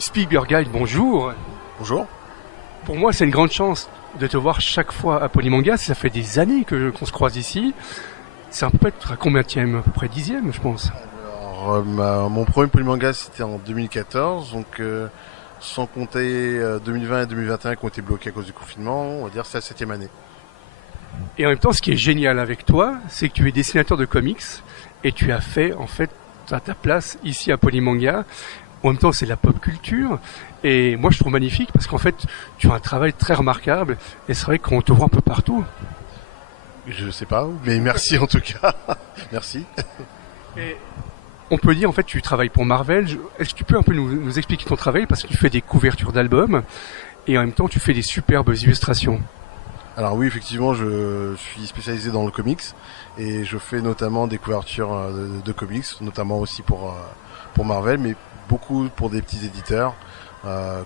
Spielberg Guide, bonjour. Bonjour. Pour moi, c'est une grande chance de te voir chaque fois à Polymanga. Ça fait des années qu'on se croise ici. C'est à peu près à combienième? À peu près 10e, je pense. Alors, mon premier Polymanga, c'était en 2014, donc sans compter 2020 et 2021 qui ont été bloqués à cause du confinement, on va dire que c'est la 7e année. Et en même temps, ce qui est génial avec toi, c'est que tu es dessinateur de comics et tu as fait, en fait, ta place ici à Polymanga. En même temps, c'est de la pop culture. Et moi, je trouve magnifique parce qu'en fait, tu as un travail très remarquable. Et c'est vrai qu'on te voit un peu partout. Je sais pas, mais merci en tout cas. Merci. Et on peut dire, en fait, tu travailles pour Marvel. Est-ce que tu peux un peu nous expliquer ton travail? Parce que tu fais des couvertures d'albums et en même temps, tu fais des superbes illustrations. Alors oui, effectivement, je suis spécialisé dans le comics et je fais notamment des couvertures de comics, notamment aussi pour Marvel, mais beaucoup pour des petits éditeurs,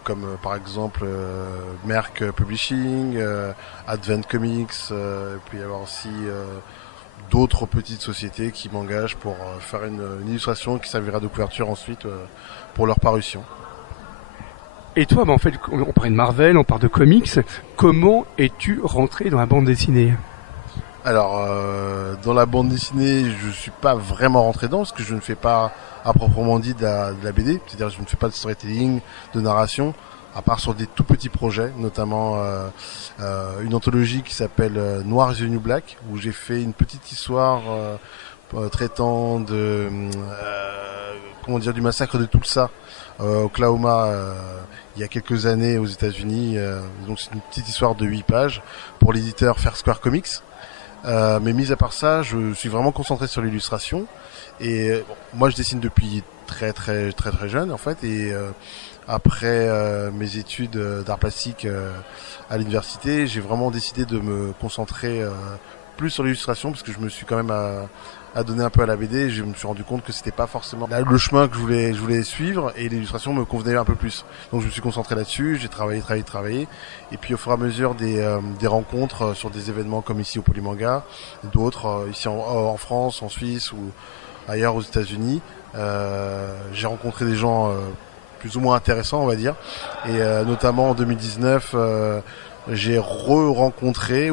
comme par exemple Merck Publishing, Advent Comics, il peut y avoir aussi d'autres petites sociétés qui m'engagent pour faire une illustration qui servira de couverture ensuite pour leur parution. Et toi, en fait, on parle de Marvel, on parle de comics. Comment es-tu rentré dans la bande dessinée? Alors, dans la bande dessinée, je suis pas vraiment rentré dedans parce que je ne fais pas à proprement dit de la BD, c'est-à-dire je ne fais pas de storytelling, de narration, à part sur des tout petits projets, notamment une anthologie qui s'appelle Noir is the New Black, où j'ai fait une petite histoire traitant de du massacre de Tulsa, Oklahoma, il y a quelques années aux États-Unis. Donc c'est une petite histoire de 8 pages pour l'éditeur Fair Square Comics. Mais mis à part ça, je suis vraiment concentré sur l'illustration. Et moi, je dessine depuis très jeune en fait. Et après mes études d'art plastique à l'université, j'ai vraiment décidé de me concentrer plus sur l'illustration parce que je me suis quand même adonné un peu à la BD. Je me suis rendu compte que c'était pas forcément le chemin que je voulais suivre et l'illustration me convenait un peu plus. Donc je me suis concentré là-dessus, j'ai travaillé. Et puis au fur et à mesure des rencontres sur des événements comme ici au Polymanga, d'autres ici en France, en Suisse ou ailleurs aux États-Unis, j'ai rencontré des gens plus ou moins intéressants, on va dire. Et notamment en 2019, j'ai rencontré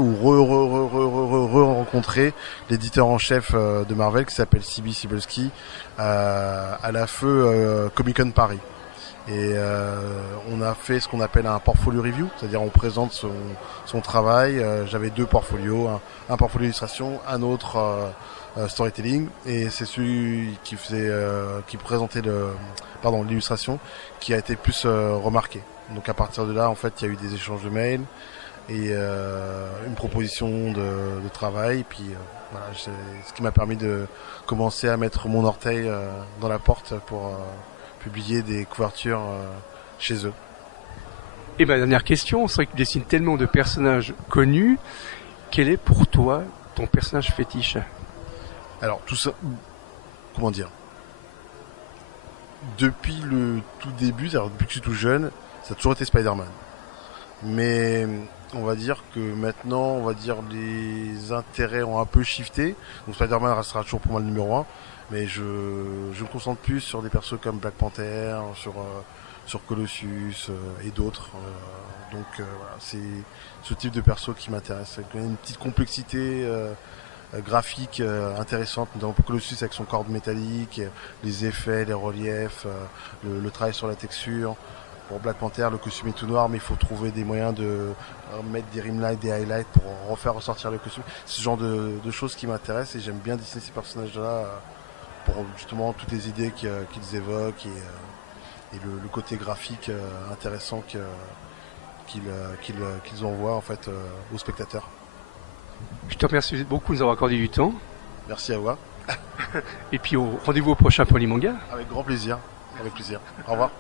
l'éditeur en chef de Marvel qui s'appelle Sibi Cibulski à la feu Comic Con Paris. Et on a fait ce qu'on appelle un portfolio review, c'est-à-dire on présente son travail. J'avais 2 portfolios, un portfolio illustration, un autre storytelling, et c'est celui qui présentait l'illustration qui a été plus remarqué. Donc à partir de là, en fait, il y a eu des échanges de mails et une proposition de travail. Puis voilà, c'est ce qui m'a permis de commencer à mettre mon orteil dans la porte pour publier des couvertures chez eux. Et ma dernière question, c'est vrai que tu dessines tellement de personnages connus. Quel est pour toi ton personnage fétiche? Alors tout ça, comment dire, depuis le tout début, c'est-à-dire depuis que je suis tout jeune, ça a toujours été Spider-Man. Mais on va dire que maintenant, les intérêts ont un peu shifté. Donc Spider-Man restera toujours pour moi le numéro 1. Mais je me concentre plus sur des persos comme Black Panther, sur Colossus et d'autres. Donc voilà, c'est ce type de perso qui m'intéresse. Il y a une petite complexité graphique intéressante, notamment pour Colossus avec son corps métallique, les effets, les reliefs, le travail sur la texture. Pour Black Panther, le costume est tout noir, mais il faut trouver des moyens de mettre des rimlights, des highlights pour refaire ressortir le costume. C'est ce genre de choses qui m'intéressent et j'aime bien dessiner ces personnages-là pour justement toutes les idées qu'ils évoquent et le côté graphique intéressant qu'ils envoient en fait aux spectateurs. Je te remercie beaucoup de nous avoir accordé du temps. Merci à vous. Et puis rendez-vous au prochain Polymanga. Avec grand plaisir. Avec plaisir. Au revoir.